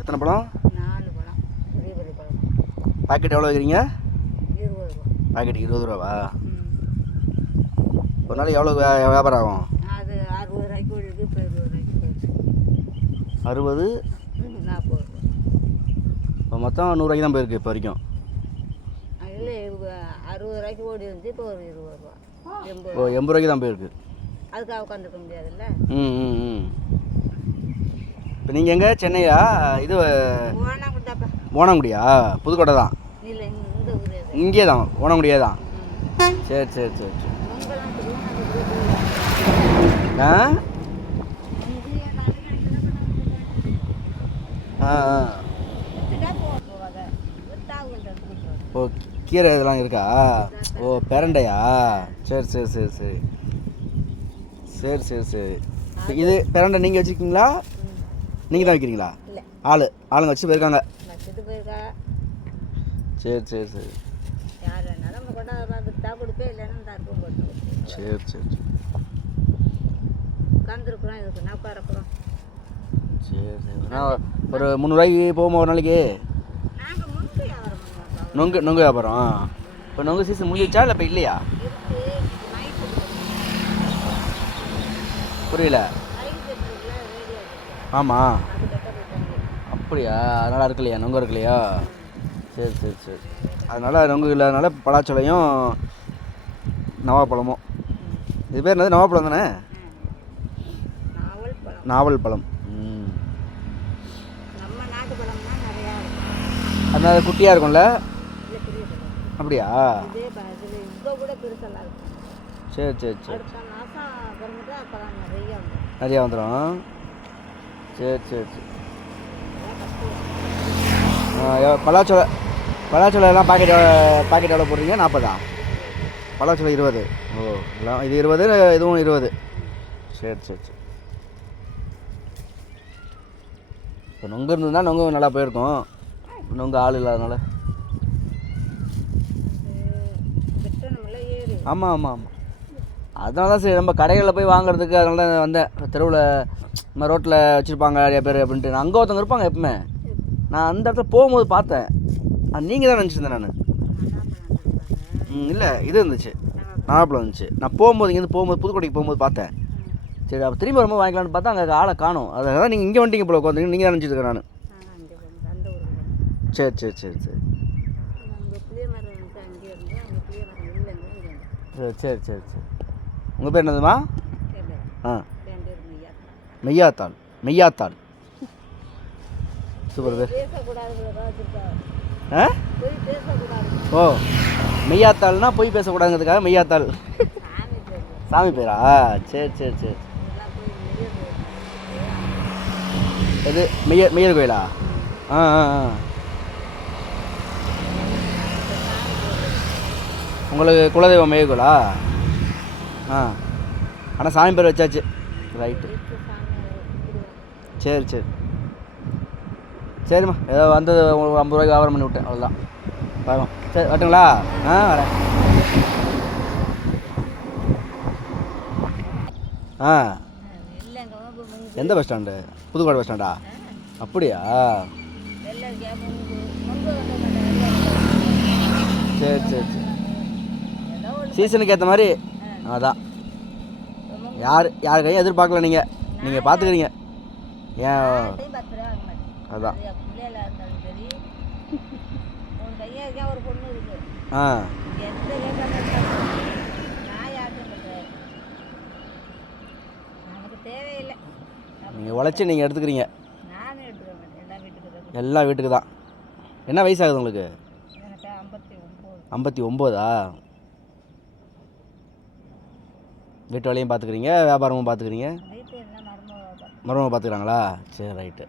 எத்தனை பழம்? நாலு பழம். பெரிய பெரிய பழம். பாக்கெட் எவ்வளோ வைக்கிறீங்க? இருபது ரூபா. பாக்கெட் இருபது ரூபாவா. ஒரு நாளைக்கு எவ்வளோ வியாபாரம் ஆகும்? அது அறுபது ரூபாய்க்கு போயிருக்கு இப்போ இருபது ரூபாய்க்கு போயிருக்கு அறுபது நாற்பது ரூபா. இப்போ மொத்தம் நூறுரூவாய்க்கு தான் போயிருக்கு இப்போ வரைக்கும். அதில் அறுபது ரூபாய்க்கு ஓடி இருந்துச்சு இப்போ ஒரு இருபது ரூபா. எண்பது இப்போ எண்பது ரூபாய்க்கு தான் போயிருக்கு. அதுக்காக உட்காந்துருக்க முடியாதுல்ல? ம் ம் ம். இப்போ நீங்கள் எங்கே? சென்னையா? இது ஓனங்குடியா? புதுக்கோட்டை தான் இங்கே தான் ஓனங்குடியே தான். சரி சரி சரி சரி. ஆ? ஆ ஓ கீரை இதெல்லாம் இருக்கா? ஓ பெரண்டையா? சரி சரி சரி சரி. சரி சரி சரி. இது பெரண்டை நீங்கள் வச்சுருக்கீங்களா? நீங்கள் தான் வைக்கிறீங்களா? இல்லை. ஆள் ஆளுங்க வச்சு போயிருக்காங்க. சரி சரி சரி. சரி சரி ஒரு முந்நூறுவாய்க்கு போகுமா ஒரு நாளைக்கு? நொங்கு நொங்கு வியாபாரம். இப்போ நொங்கு சீசன் முடிஞ்சிச்சா இல்லை இப்போ இல்லையா? புரியல. ஆமாம் அப்படியா? அதனால் இருக்கலையா நொங்கு இருக்கலையா சரி சரி சரி. அதனால் நொங்கு இல்லாதனால பலாச்சோலையும் நவாப்பழமும். இது பேர் என்னது? நவாப்பழம் தானே? நாவல் பழம். நாவல் பழம் ம். நம்ம நாட்டு பழம்னா நிறையா இருக்கும் அதனால் குட்டியாக இருக்கும்ல? அப்படியா? சரி சரி சரி. நிறையா வந்துடும் சரி சரி சரி. பலாச்சோலை பலாச்சோலை எல்லாம் பாக்கெட் பாக்கெட் எவ்வளோ போடுறீங்க? நாற்பதா? பலாச்சோலை இருபது. ஓ எல்லாம் இது இருபது இதுவும் இருபது. சரி சரி சரி. இப்போ நொங்கு இருந்ததுன்னா நொங்கு நல்லா போயிருக்கும். நொங்கு ஆள் இல்லாதனால. ஆமாம் ஆமாம் ஆமாம் அதனால தான் சரி நம்ம கடைகளில் போய் வாங்குறதுக்கு அதனால தான் வந்தேன். தெருவில் நம்ம ரோட்டில் வச்சுருப்பாங்க நிறைய பேர் அப்படின்ட்டு. நான் அங்கே ஒருத்தவங்க இருப்பாங்க எப்பவுமே. நான் அந்த இடத்துல போகும்போது பார்த்தேன். நீங்கள் தான் நினச்சிருந்தேன் நான். ம் இல்லை இது இருந்துச்சு. நாகப்பழம் இருந்துச்சு. நான் போகும்போது இங்கேருந்து போகும்போது புதுக்கோட்டைக்கு போகும்போது பார்த்தேன். சரி அப்போ திரும்பி வரும்போது வாங்கிக்கலாம்னு பார்த்தா அங்கே ஆளை காணும். அதான் நீங்கள் இங்கே வந்துட்டீங்க போல உட்காந்து நீங்கள் தான் நினச்சிட்டு நான். சரி சரி சரி சரி. சரி சரி சரி சரி. உங்கள் பேர் என்னதுமா? ஆ. மெய்யாத்தாள். மெய்யாத்தாள். சூப்பர் பேர். ஆ? ஓ. மெய்யாத்தாள்னா பொய் பேசக்கூடாதுங்கிறதுக்காக மெய்யாத்தாள். சாமி பேரா? சரி சரி சரி. எது? மெய்ய மெய்யர் கோயிலா? ஆ ஆ ஆ. உங்களுக்கு குலதெய்வம் மெய்யர் கோயிலா? ஆ. ஆனால் சாமி பேர் வச்சாச்சு. ரைட்டு சரி சரி. சரிம்மா ஏதோ வந்தது உங்களுக்கு ஐம்பது ரூபாய்க்கு வியாபாரம் பண்ணி விட்டேன். அவ்வளோதான் வரோம் சரி வரட்டுங்களா? ஆ வரேன். ஆ. எந்த பஸ் ஸ்டாண்டு புதுக்கோட்டை பஸ் ஸ்டாண்டா அப்படியா? சரி சரி சரி. ஒரு சீசனுக்கு ஏற்ற மாதிரி அதான். யார் யார் கையும் எதிர்பார்க்கல நீங்கள் நீங்கள் பார்த்துக்கிறீங்க ஏன் அதான். ஆ. நீங்கள் உழைச்சி நீங்கள் எடுத்துக்கிறீங்க. எல்லாம் வீட்டுக்கு தான். என்ன வயசாகுது உங்களுக்கு? ஐம்பத்தி ஒம்பது ஐம்பத்தி ஒம்போதா வீட்டு வேலையும் பார்த்துக்கிறீங்க வியாபாரமும் பார்த்துக்கிறீங்க? வீட்டு என்ன மருமக மருமக பார்த்துக்கிறாங்களா? சரி ரைட்டு.